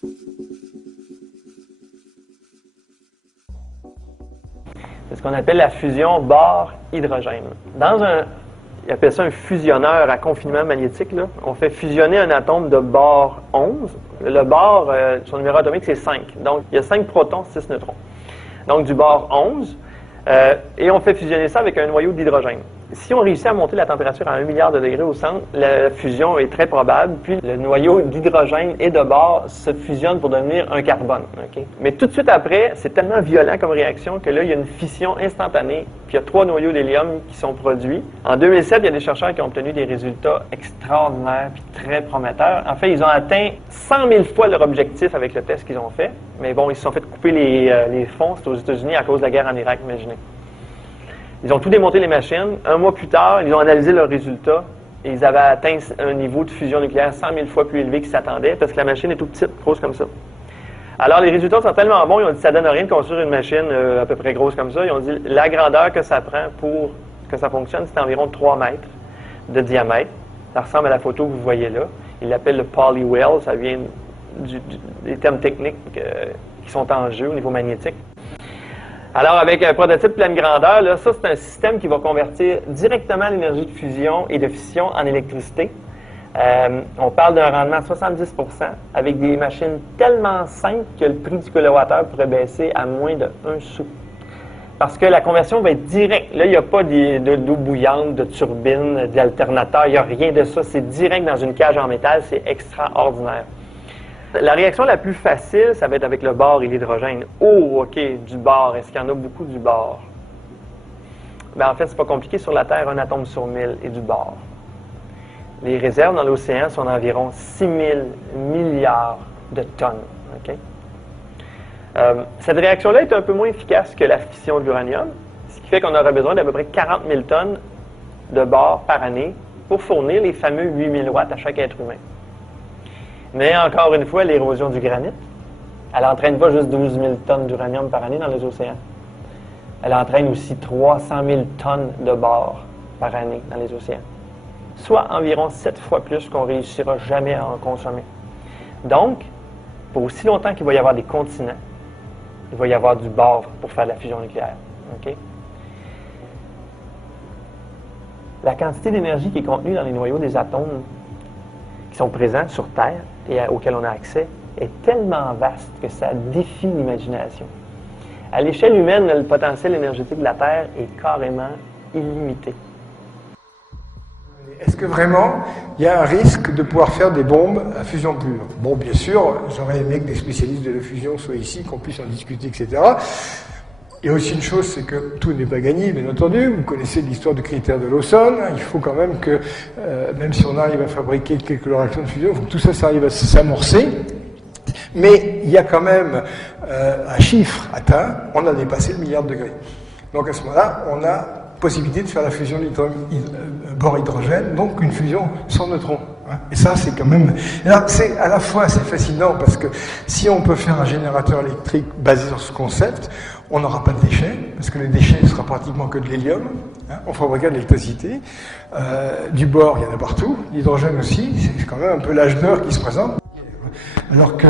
C'est ce qu'on appelle la fusion bore-hydrogène. Ils appellent ça un fusionneur à confinement magnétique, là. On fait fusionner un atome de bore 11. Le bore, son numéro atomique, c'est 5. Donc, il y a 5 protons, 6 neutrons. Donc, du bore 11. Et on fait fusionner ça avec un noyau d'hydrogène. Si on réussit à monter la température à 1 milliard de degrés au centre, la fusion est très probable, puis le noyau d'hydrogène et de bore se fusionne pour devenir un carbone. Okay? Mais tout de suite après, c'est tellement violent comme réaction que là, il y a une fission instantanée, puis il y a 3 noyaux d'hélium qui sont produits. En 2007, il y a des chercheurs qui ont obtenu des résultats extraordinaires puis très prometteurs. En fait, ils ont atteint 100 000 fois leur objectif avec le test qu'ils ont fait, mais bon, ils se sont fait couper les fonds, c'est aux États-Unis à cause de la guerre en Irak, imaginez. Ils ont tout démonté les machines. Un mois plus tard, ils ont analysé leurs résultats et ils avaient atteint un niveau de fusion nucléaire 100 000 fois plus élevé qu'ils s'attendaient parce que la machine est toute petite, grosse comme ça. Alors, les résultats sont tellement bons, ils ont dit ça donne rien de construire une machine à peu près grosse comme ça. Ils ont dit la grandeur que ça prend pour que ça fonctionne, c'est environ 3 mètres de diamètre. Ça ressemble à la photo que vous voyez là. Ils l'appellent le polywell, ça vient des termes techniques qui sont en jeu au niveau magnétique. Alors, avec un prototype pleine grandeur, là, ça, c'est un système qui va convertir directement l'énergie de fusion et de fission en électricité. On parle d'un rendement de 70 % avec des machines tellement simples que le prix du kilowattheure pourrait baisser à moins de 1 sou. Parce que la conversion va être directe. Là, il n'y a pas d'eau bouillante, de turbine, d'alternateur, il n'y a rien de ça. C'est direct dans une cage en métal, c'est extraordinaire. La réaction la plus facile, ça va être avec le bore et l'hydrogène. Oh, OK, du bore. Est-ce qu'il y en a beaucoup du bore? Bien, en fait, c'est pas compliqué. Sur la Terre, un atome sur 1000 est du bore. Les réserves dans l'océan sont d'environ 6 000 milliards de tonnes. Okay? Cette réaction-là est un peu moins efficace que la fission de l'uranium, ce qui fait qu'on aurait besoin d'à peu près 40 000 tonnes de bore par année pour fournir les fameux 8 000 watts à chaque être humain. Mais encore une fois, l'érosion du granit, elle n'entraîne pas juste 12 000 tonnes d'uranium par année dans les océans. Elle entraîne aussi 300 000 tonnes de bore par année dans les océans. Soit environ 7 fois plus qu'on ne réussira jamais à en consommer. Donc, pour aussi longtemps qu'il va y avoir des continents, il va y avoir du bore pour faire de la fusion nucléaire. Okay? La quantité d'énergie qui est contenue dans les noyaux des atomes qui sont présents sur Terre et auxquels on a accès est tellement vaste que ça défie l'imagination. À l'échelle humaine, le potentiel énergétique de la Terre est carrément illimité. Est-ce que vraiment, il y a un risque de pouvoir faire des bombes à fusion pure? Bon, bien sûr, j'aurais aimé que des spécialistes de la fusion soient ici, qu'on puisse en discuter, etc. Il y a aussi une chose, c'est que tout n'est pas gagné, bien entendu. Vous connaissez l'histoire du critère de Lawson. Il faut quand même que, même si on arrive à fabriquer quelques réactions de fusion, il faut que tout ça, ça arrive à s'amorcer. Mais il y a quand même un chiffre atteint, on a dépassé le milliard de degrés. Donc à ce moment-là, on a possibilité de faire la fusion bore-hydrogène, donc une fusion sans neutrons. Et ça, c'est quand même... Alors, à la fois, c'est fascinant parce que si on peut faire un générateur électrique basé sur ce concept, on n'aura pas de déchets, parce que les déchets ne sera pratiquement que de l'hélium. On fabriquera de l'électricité. Du bore, il y en a partout. L'hydrogène aussi, c'est quand même un peu l'âge d'or qui se présente. Alors que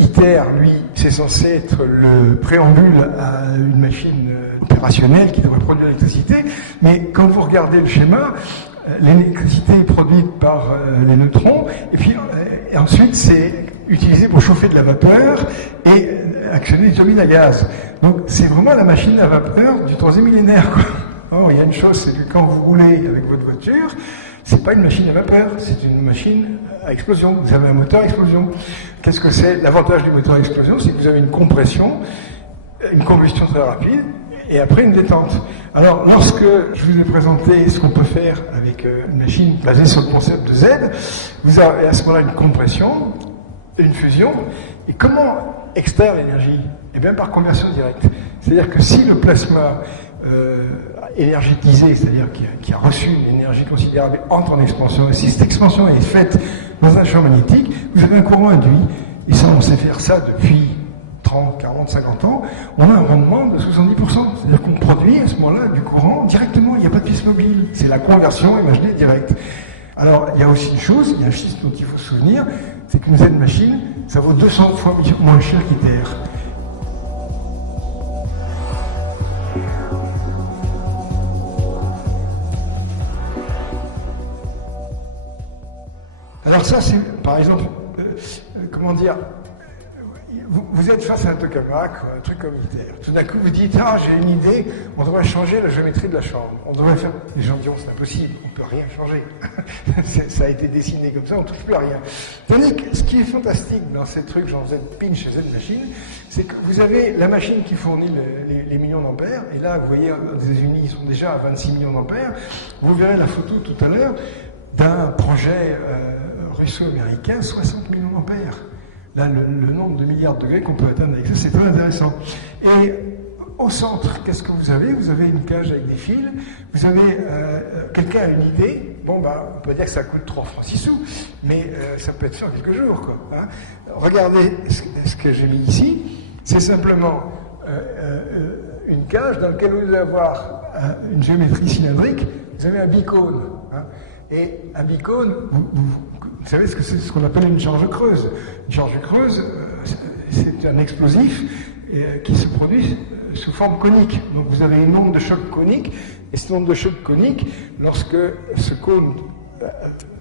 ITER, lui, c'est censé être le préambule à une machine opérationnelle qui devrait produire l'électricité. Mais quand vous regardez le schéma, l'électricité est produite par les neutrons, et puis ensuite c'est utilisé pour chauffer de la vapeur et actionner des turbines à gaz. Donc c'est vraiment la machine à vapeur du troisième millénaire, quoi. Or, il y a une chose, c'est que quand vous roulez avec votre voiture, c'est pas une machine à vapeur, c'est une machine à explosion. Vous avez un moteur à explosion. Qu'est-ce que c'est? L'avantage du moteur à explosion, c'est que vous avez une compression, une combustion très rapide, et après une détente. Alors, lorsque je vous ai présenté ce qu'on peut faire avec une machine basée sur le concept de Z, vous avez à ce moment-là une compression, une fusion, et comment extraire l'énergie? Eh bien, par conversion directe. C'est-à-dire que si le plasma énergétisé, c'est-à-dire qui a reçu une énergie considérable, entre en expansion, et si cette expansion est faite dans un champ magnétique, vous avez un courant induit, et ça, on sait faire ça depuis 30, 40, 50 ans, on a un rendement de 70%. C'est-à-dire qu'on produit à ce moment-là du courant directement, il n'y a pas de pièce mobile. C'est la conversion imaginée directe. Alors, il y a aussi une chose, il y a un chiffre dont il faut se souvenir, c'est qu'une Z-machine, ça vaut 200 fois moins cher qu'ITER. Alors ça, c'est, par exemple, comment dire, vous êtes face à un tokamak, un truc comme ITER. Tout d'un coup, vous dites, ah, j'ai une idée, on devrait changer la géométrie de la chambre. On devrait faire... Les gens diront, c'est impossible, on ne peut rien changer. Ça a été dessiné comme ça, on ne touche plus à rien. Tandis que ce qui est fantastique dans ces trucs, genre Z-Pinch et Z-Machine, c'est que vous avez la machine qui fournit les millions d'ampères, et là, vous voyez, aux États-Unis, ils sont déjà à 26 millions d'ampères. Vous verrez la photo tout à l'heure d'un projet russo-américain, 60 millions d'ampères. Là, le nombre de milliards de degrés qu'on peut atteindre avec ça, c'est très intéressant. Et au centre, qu'est-ce que vous avez? Vous avez une cage avec des fils, vous avez... quelqu'un a une idée, bon, bah, on peut dire que ça coûte 3 francs 6 sous, mais ça peut être fait en quelques jours, quoi. Hein. Regardez ce que j'ai mis ici, c'est simplement une cage dans laquelle vous allez avoir une géométrie cylindrique, vous avez un bicône. Hein. Et un bicône, vous savez ce que c'est, ce qu'on appelle une charge creuse. Une charge creuse, c'est un explosif qui se produit sous forme conique. Donc vous avez une onde de choc conique, et cette onde de choc conique, lorsque ce cône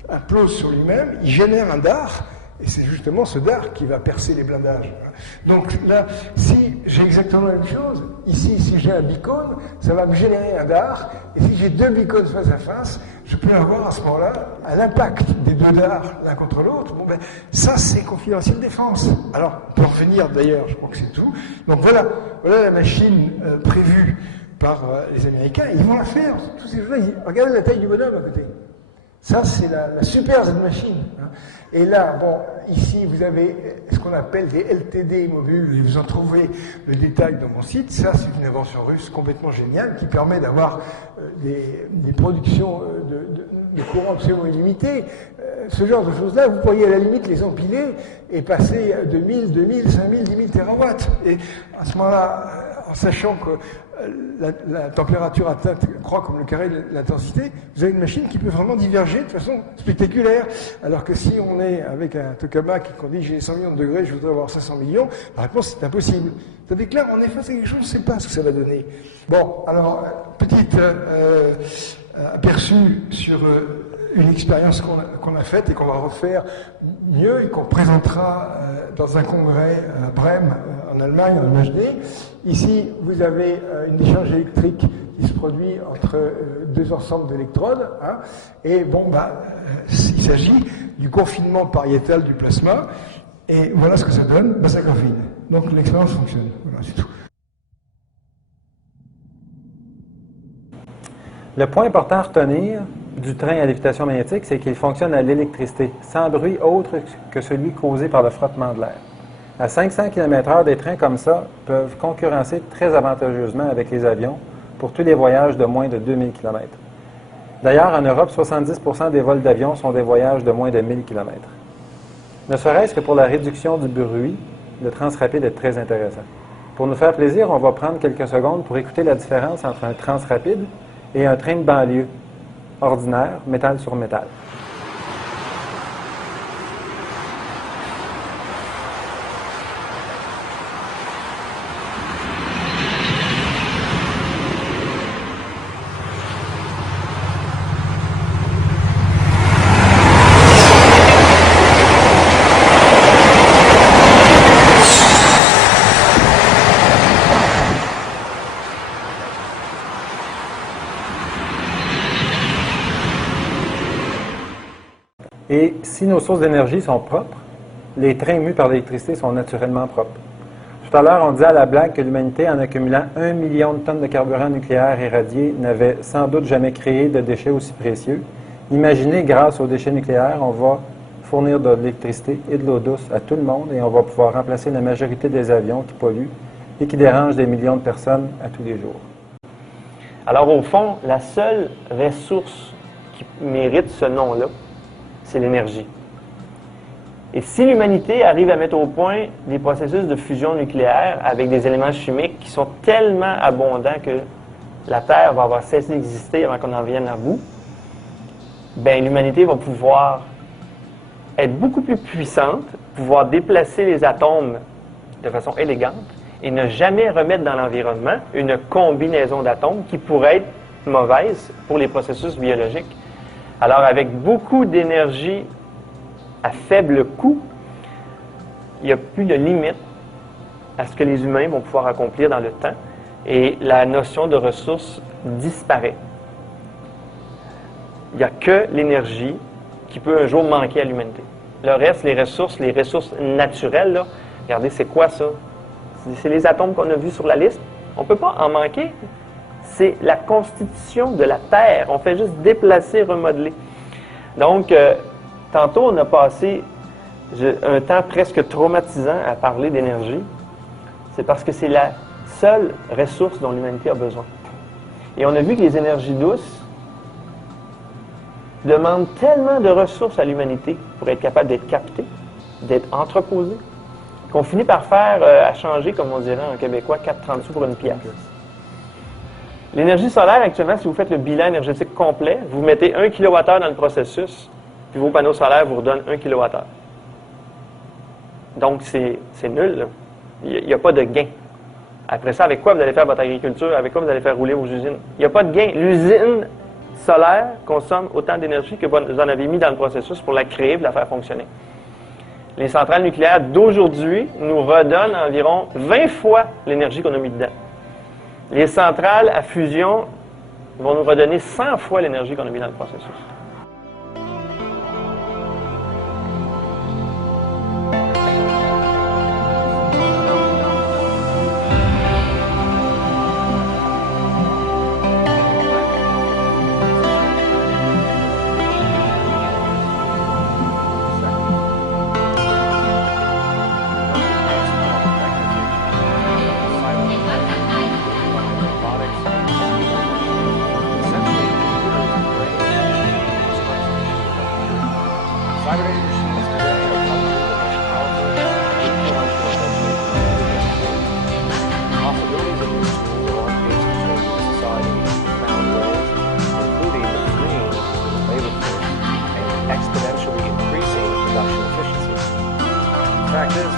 implose sur lui-même, il génère un dard, et c'est justement ce dard qui va percer les blindages. Donc là, si j'ai exactement la même chose, ici, si j'ai un bicône, ça va me générer un dard, et si j'ai deux bicônes face à face, je peux avoir à ce moment-là un impact des deux dards l'un contre l'autre. Bon, ben, ça, c'est confidentiel défense. Alors, on peut revenir d'ailleurs, je crois que c'est tout. Donc voilà la machine prévue par les Américains. Ils vont la faire. Tous ces gens-là, regardez la taille du bonhomme à côté. Ça, c'est la super Z-machine. Hein. Et là, bon, ici, vous avez ce qu'on appelle des LTD modules, et vous en trouvez le détail dans mon site. Ça, c'est une invention russe complètement géniale qui permet d'avoir des productions de courant absolument illimité. Ce genre de choses-là, vous pourriez à la limite les empiler et passer de 1000, 2000, 5000, 10 000 terawatts. Et à ce moment-là, en sachant que la température atteinte croît comme le carré de l'intensité, vous avez une machine qui peut vraiment diverger de façon spectaculaire. Alors que si on est avec un tokamak et qu'on dit j'ai 100 millions de degrés, je voudrais avoir 500 millions, la réponse c'est impossible. C'est-à-dire que là, on est face à quelque chose, on ne sait pas ce que ça va donner. Bon, alors, petite aperçu sur une expérience qu'on a faite et qu'on va refaire mieux et qu'on présentera dans un congrès à Brême, en Allemagne, en HD. Ici, vous avez une décharge électrique qui se produit entre deux ensembles d'électrodes. Hein, et bon, bah, il s'agit du confinement pariétal du plasma. Et voilà ce que ça donne, bah, ça confine. Donc l'expérience fonctionne. Voilà, c'est tout. Le point important à retenir du train à lévitation magnétique, c'est qu'il fonctionne à l'électricité, sans bruit autre que celui causé par le frottement de l'air. À 500 km/h, des trains comme ça peuvent concurrencer très avantageusement avec les avions pour tous les voyages de moins de 2000 km. D'ailleurs, en Europe, 70% des vols d'avion sont des voyages de moins de 1000 km. Ne serait-ce que pour la réduction du bruit, le transrapide est très intéressant. Pour nous faire plaisir, on va prendre quelques secondes pour écouter la différence entre un transrapide et un train de banlieue ordinaire, métal sur métal. Et si nos sources d'énergie sont propres, les trains mus par l'électricité sont naturellement propres. Tout à l'heure, on disait à la blague que l'humanité, en accumulant 1 million de tonnes de carburant nucléaire irradié, n'avait sans doute jamais créé de déchets aussi précieux. Imaginez, grâce aux déchets nucléaires, on va fournir de l'électricité et de l'eau douce à tout le monde et on va pouvoir remplacer la majorité des avions qui polluent et qui dérangent des millions de personnes à tous les jours. Alors, au fond, la seule ressource qui mérite ce nom-là, c'est l'énergie. Et si l'humanité arrive à mettre au point des processus de fusion nucléaire avec des éléments chimiques qui sont tellement abondants que la Terre va avoir cessé d'exister avant qu'on en vienne à bout, ben, l'humanité va pouvoir être beaucoup plus puissante, pouvoir déplacer les atomes de façon élégante et ne jamais remettre dans l'environnement une combinaison d'atomes qui pourrait être mauvaise pour les processus biologiques. Alors, avec beaucoup d'énergie à faible coût, il n'y a plus de limite à ce que les humains vont pouvoir accomplir dans le temps et la notion de ressources disparaît. Il n'y a que l'énergie qui peut un jour manquer à l'humanité. Le reste, les ressources naturelles, là, regardez, c'est quoi ça? C'est les atomes qu'on a vus sur la liste. On ne peut pas en manquer. C'est la constitution de la Terre. On fait juste déplacer, remodeler. Donc, tantôt, on a passé un temps presque traumatisant à parler d'énergie. C'est parce que c'est la seule ressource dont l'humanité a besoin. Et on a vu que les énergies douces demandent tellement de ressources à l'humanité pour être capable d'être captées, d'être entreposées, qu'on finit par faire à changer, comme on dirait en québécois, 4,30 sous pour une pièce. L'énergie solaire, actuellement, si vous faites le bilan énergétique complet, vous mettez 1 kWh dans le processus, puis vos panneaux solaires vous redonnent 1 kWh. Donc, c'est nul, là. Il n'y a pas de gain. Après ça, avec quoi vous allez faire votre agriculture? Avec quoi vous allez faire rouler vos usines? Il n'y a pas de gain. L'usine solaire consomme autant d'énergie que vous en avez mis dans le processus pour la créer et la faire fonctionner. Les centrales nucléaires d'aujourd'hui nous redonnent environ 20 fois l'énergie qu'on a mis dedans. Les centrales à fusion vont nous redonner 100 fois l'énergie qu'on a mis dans le processus.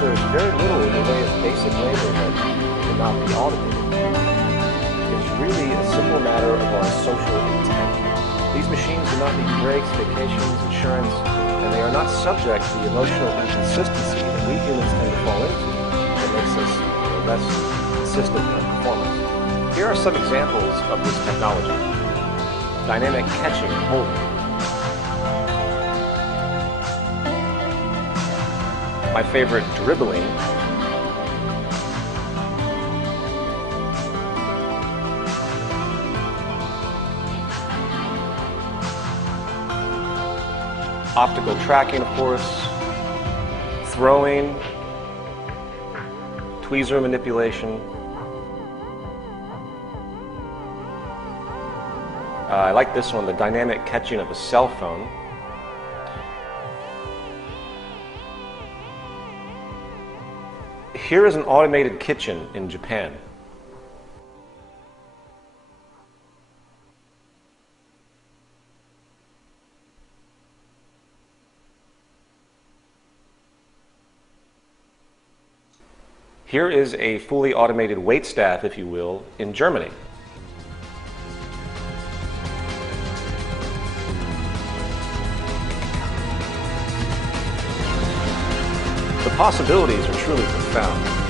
There's very little in the way of basic labor that cannot be automated. It's really a simple matter of our social intent. These machines do not need breaks, vacations, insurance, and they are not subject to the emotional inconsistency that we humans tend to fall into that makes us less consistent in performance. Here are some examples of this technology. Dynamic catching and holding. My favorite, dribbling. Optical tracking, of course. Throwing. Tweezer manipulation. I like this one, the dynamic catching of a cell phone. Here is an automated kitchen in Japan. Here is a fully automated waitstaff, if you will, in Germany. The possibilities are truly profound.